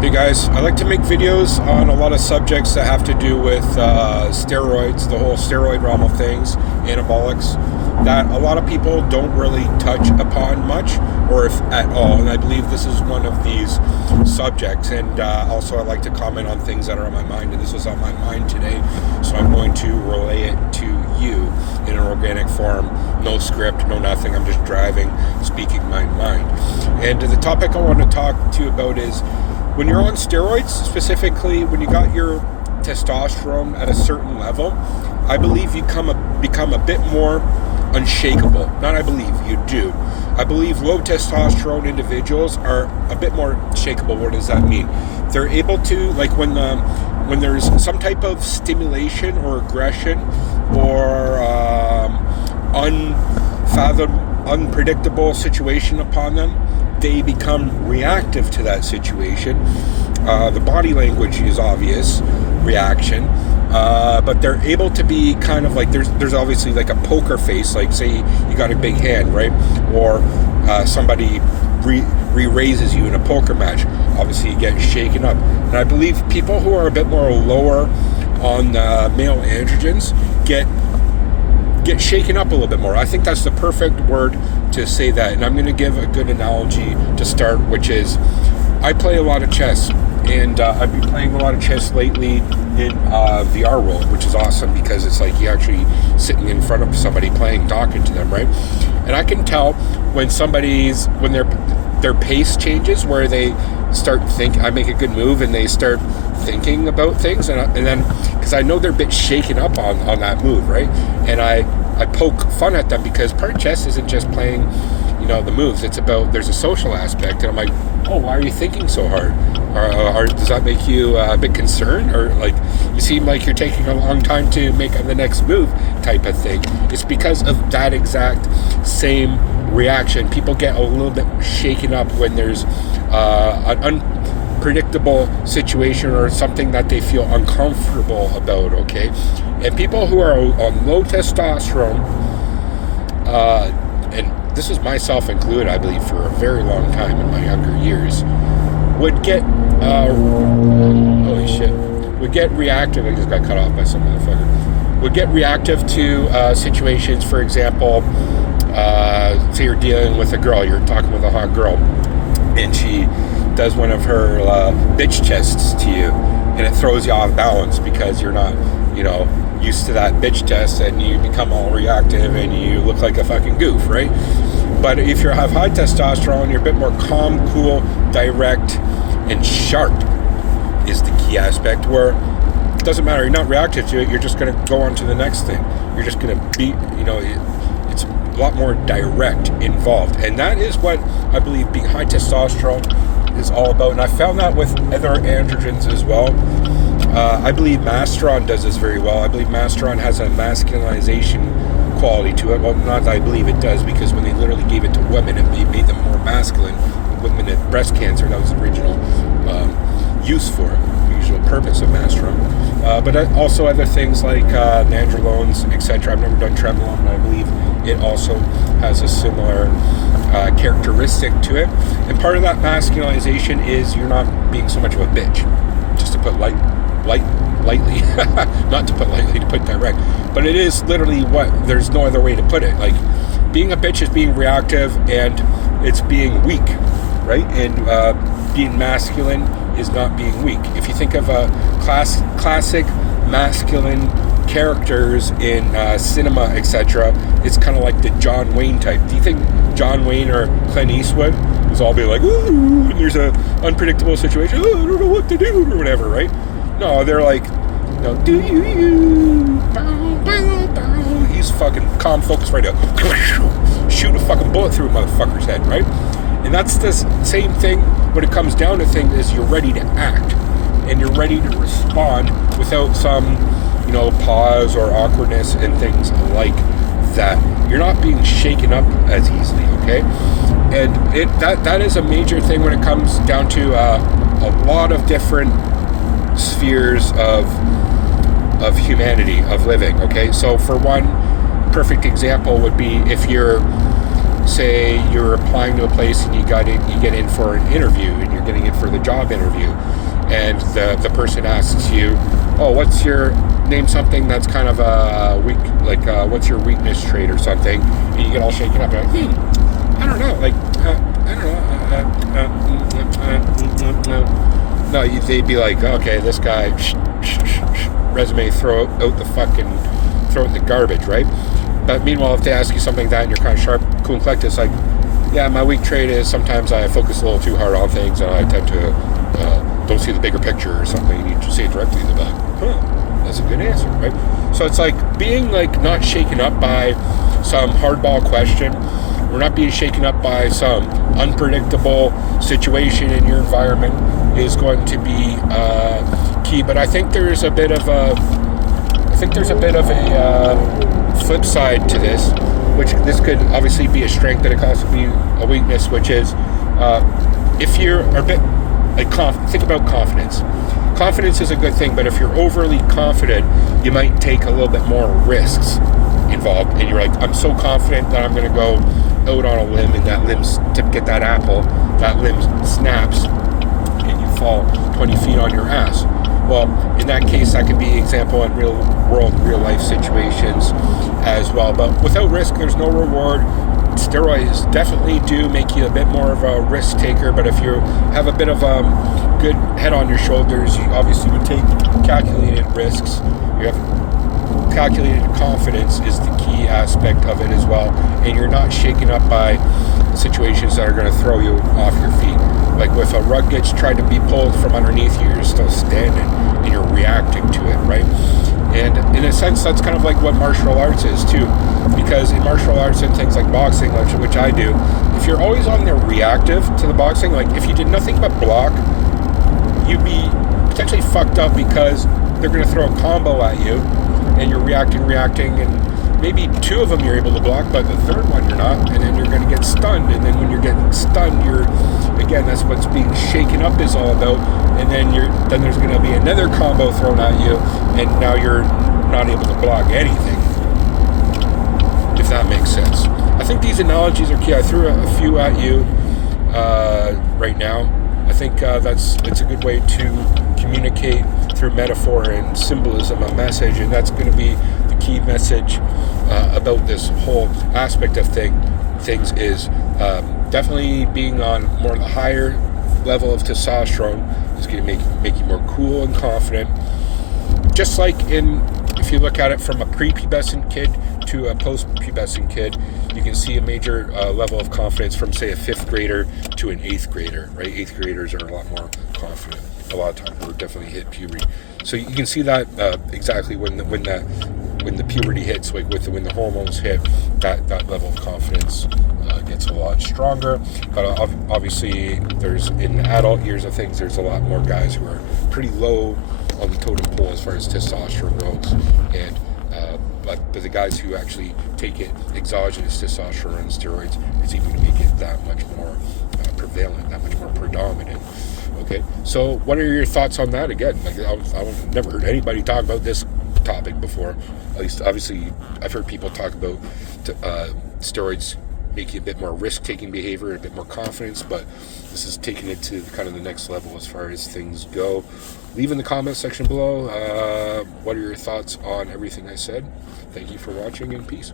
Hey guys, I like to make videos on a lot of subjects that have to do with steroids, the whole steroid realm of things, anabolics, that a lot of people don't really touch upon much, or if at all. And I believe this is one of these subjects. And also I like to comment on things that are on my mind, and this was on my mind today, so I'm going to relay it to you in an organic form. No script, no nothing. I'm just driving, speaking my mind. And the topic I want to talk to you about is when you're on steroids, specifically when you got your testosterone at a certain level, I believe you become a bit more unshakable. Not I believe, you do. I believe low testosterone individuals are a bit more shakable. What does that mean? They're able to, like when there's some type of stimulation or aggression or unpredictable situation upon them, they become reactive to that situation. The body language is obvious reaction, but they're able to be kind of like, there's obviously like a poker face, like say you got a big hand, right? Or somebody re-raises you in a poker match. Obviously you get shaken up. And I believe people who are a bit more lower on male androgens get shaken up a little bit more. I think that's the perfect word to say that. And I'm going to give a good analogy to start, which is I play a lot of chess, and I've been playing a lot of chess lately in VR world, which is awesome because it's like you actually sitting in front of somebody playing, talking to them, right? And I can tell when their pace changes, where they start I make a good move and they start thinking about things, and then because I know they're a bit shaken up on that move, right? And I poke fun at them because part of chess isn't just playing, the moves. It's about, there's a social aspect, and I'm like, oh, why are you thinking so hard? Or does that make you a bit concerned? Or like, you seem like you're taking a long time to make the next move type of thing. It's because of that exact same reaction. People get a little bit shaken up when there's an unpredictable situation or something that they feel uncomfortable about, okay? And people who are on low testosterone, and this is myself included, I believe, for a very long time in my younger years, would get would get reactive. I just got cut off by some motherfucker. Would get reactive to situations. For example, say you're dealing with a girl, you're talking with a hot girl, and she does one of her bitch tests to you, and it throws you off balance because you're not, used to that bitch test, and you become all reactive and you look like a fucking goof, right? But if you have high testosterone, you're a bit more calm, cool, direct, and sharp is the key aspect, where it doesn't matter, you're not reactive to it, you're just going to go on to the next thing. You're just going to be, it's a lot more direct involved. And that is what I believe being high testosterone is all about. And I found that with other androgens as well. I believe Masteron does this very well. I believe Masteron has a masculinization quality to it. Well, not that I believe it does, because when they literally gave it to women, it made them more masculine. Women had breast cancer, that was the original use for it, the usual purpose of Masteron. But also other things like nandrolones, etc. I've never done Tremolone, but I believe it also has a similar characteristic to it. And part of that masculinization is you're not being so much of a bitch, just to put lightly, not to put lightly, to put direct, but it is literally there's no other way to put it. Like, being a bitch is being reactive, and it's being weak, right? And being masculine is not being weak. If you think of classic masculine characters in cinema, etc., it's kind of like the John Wayne type. Do you think John Wayne or Clint Eastwood was all be like, ooh, when there's a unpredictable situation, oh, I don't know what to do, or whatever, right? No, they're like, do you, bow, bow, bow. He's fucking calm, focused, right now, shoot a fucking bullet through a motherfucker's head, right? And that's the same thing when it comes down to things, is you're ready to act, and you're ready to respond without some, pause or awkwardness and things like that. You're not being shaken up as easily, okay? And that is a major thing when it comes down to a lot of different spheres of humanity, of living, okay? So for one perfect example would be if you're say you're applying to a place and you get in for an interview, and you're getting in for the job interview, and the person asks you, oh, name something that's kind of a weak, like what's your weakness trait or something, and you get all shaken up. You're like, I don't know, like I don't know. No, they'd be like, okay, this guy, resume, throw it in the garbage, right? But meanwhile, if they ask you something like that and you're kind of sharp, cool, and collected, it's like, yeah, my weak trait is sometimes I focus a little too hard on things, and I tend to don't see the bigger picture or something. You need to say it directly in the back. That's a good answer, right? So it's like being like not shaken up by some hardball question. We're not being shaken up by some unpredictable situation in your environment is going to be key. But I think there's a bit of a flip side to this, which this could obviously be a strength, but it could also be a weakness, which is if you're a bit like think about confidence. Confidence is a good thing, but if you're overly confident, you might take a little bit more risks involved, and you're like, I'm so confident that I'm going to go out on a limb, and that limb's to get that apple, that limb snaps, and you fall 20 feet on your ass. Well, in that case, that could be example in real life situations as well. But without risk, there's no reward. Steroids definitely do make you a bit more of a risk taker, but if you have a bit of good head on your shoulders, you obviously would take calculated risks. You have calculated confidence is the key aspect of it as well, and you're not shaken up by situations that are going to throw you off your feet. Like if a rug gets tried to be pulled from underneath you, you're still standing and you're reacting to it, right? And in a sense, that's kind of like what martial arts is too, because in martial arts and things like boxing, which I do, if you're always on there reactive to the boxing, like if you did nothing but block, you'd be potentially fucked up because they're going to throw a combo at you and you're reacting, and maybe two of them you're able to block, but the third one you're not, and then you're going to get stunned, and then when you're getting stunned, again, that's what's being shaken up is all about, and then there's going to be another combo thrown at you, and now you're not able to block anything, if that makes sense. I think these analogies are key. I threw a few at you right now. I think it's a good way to communicate through metaphor and symbolism a message, and that's going to be the key message about this whole aspect of things is definitely being on more the higher level of testosterone is going to make you more cool and confident. Just like if you look at it from a prepubescent kid to a post-pubescent kid, you can see a major level of confidence from, say, a 5th grader to an 8th grader, right? 8th graders are a lot more confident a lot of times, or definitely hit puberty. So you can see that exactly when the puberty hits, like when the hormones hit, that level of confidence gets a lot stronger. But obviously, in the adult years of things, there's a lot more guys who are pretty low on the totem pole as far as testosterone goes, and but the guys who actually take it, exogenous testosterone and steroids, it's even to make it that much more prevalent, that much more predominant. Okay, so what are your thoughts on that? Again, like I've never heard anybody talk about this topic before. At least, obviously, I've heard people talk about steroids make you a bit more risk-taking behavior, a bit more confidence, but this is taking it to kind of the next level as far as things go. Leave in the comments section below what are your thoughts on everything I said. Thank you for watching, and peace.